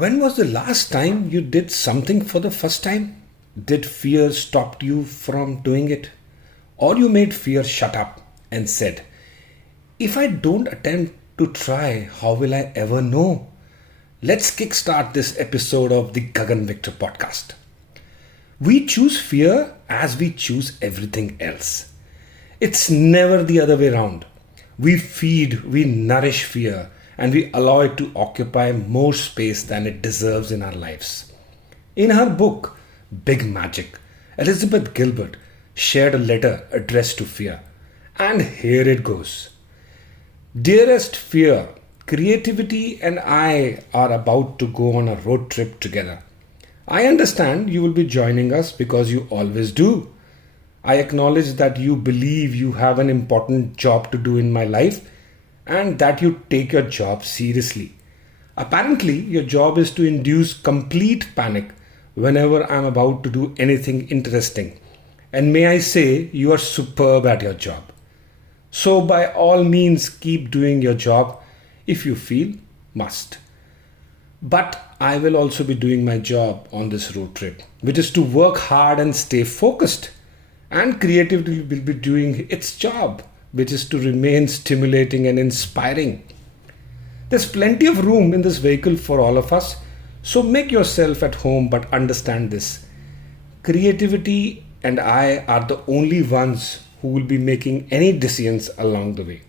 When was the last time you did something for the first time? Did fear stop you from doing it? Or you made fear shut up and said, if I don't attempt to try, how will I ever know? Let's kickstart this episode of the GaganVictor podcast. We choose fear as we choose everything else. It's never the other way around. We feed, we nourish fear, and we allow it to occupy more space than it deserves in our lives. In her book, Big Magic, Elizabeth Gilbert shared a letter addressed to fear. And here it goes. Dearest fear, creativity and I are about to go on a road trip together. I understand you will be joining us because you always do. I acknowledge that you believe you have an important job to do in my life and that you take your job seriously. Apparently, your job is to induce complete panic whenever I'm about to do anything interesting. And may I say, you are superb at your job. So by all means, keep doing your job if you feel must. But I will also be doing my job on this road trip, which is to work hard and stay focused. And creativity will be doing its job, which is to remain stimulating and inspiring. There's plenty of room in this vehicle for all of us, so make yourself at home, but understand this. Creativity and I are the only ones who will be making any decisions along the way.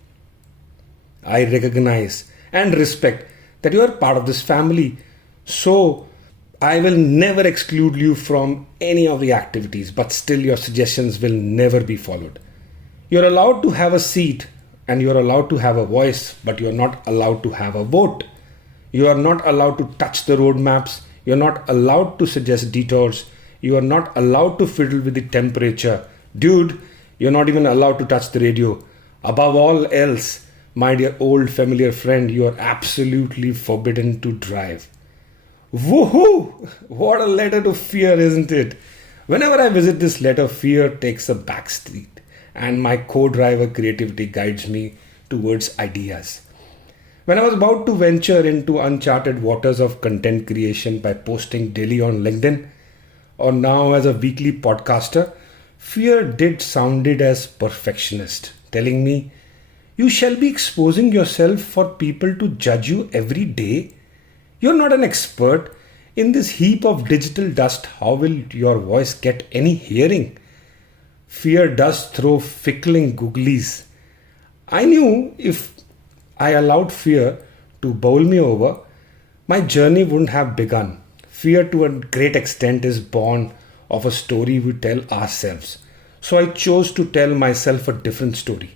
I recognize and respect that you are part of this family, so I will never exclude you from any of the activities, but still your suggestions will never be followed. You're allowed to have a seat and you're allowed to have a voice, but you're not allowed to have a vote. You are not allowed to touch the road maps. You're not allowed to suggest detours. You are not allowed to fiddle with the temperature. Dude, you're not even allowed to touch the radio. Above all else, my dear old familiar friend, you are absolutely forbidden to drive. Woohoo! What a letter to fear, isn't it? Whenever I visit this letter, fear takes a backseat and my co-driver creativity guides me towards ideas. When I was about to venture into uncharted waters of content creation by posting daily on LinkedIn, or now as a weekly podcaster, fear did sounded as perfectionist, telling me, you shall be exposing yourself for people to judge you every day. You're not an expert. In this heap of digital dust, how will your voice get any hearing? Fear does throw fickling googlies. I knew if I allowed fear to bowl me over, my journey wouldn't have begun. Fear to a great extent is born of a story we tell ourselves. So I chose to tell myself a different story.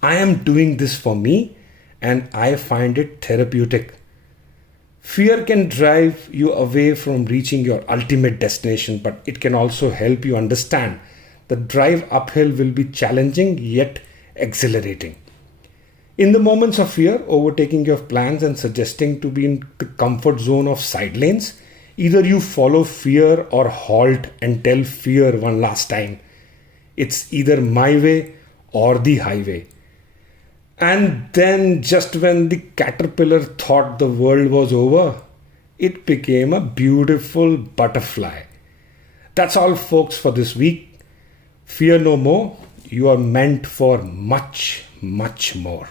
I am doing this for me and I find it therapeutic. Fear can drive you away from reaching your ultimate destination, but it can also help you understand the drive uphill will be challenging yet exhilarating. In the moments of fear, overtaking your plans and suggesting to be in the comfort zone of side lanes, either you follow fear or halt and tell fear one last time. It's either my way or the highway. And then just when the caterpillar thought the world was over, it became a beautiful butterfly. That's all, folks, for this week. Fear no more. You are meant for much, much more.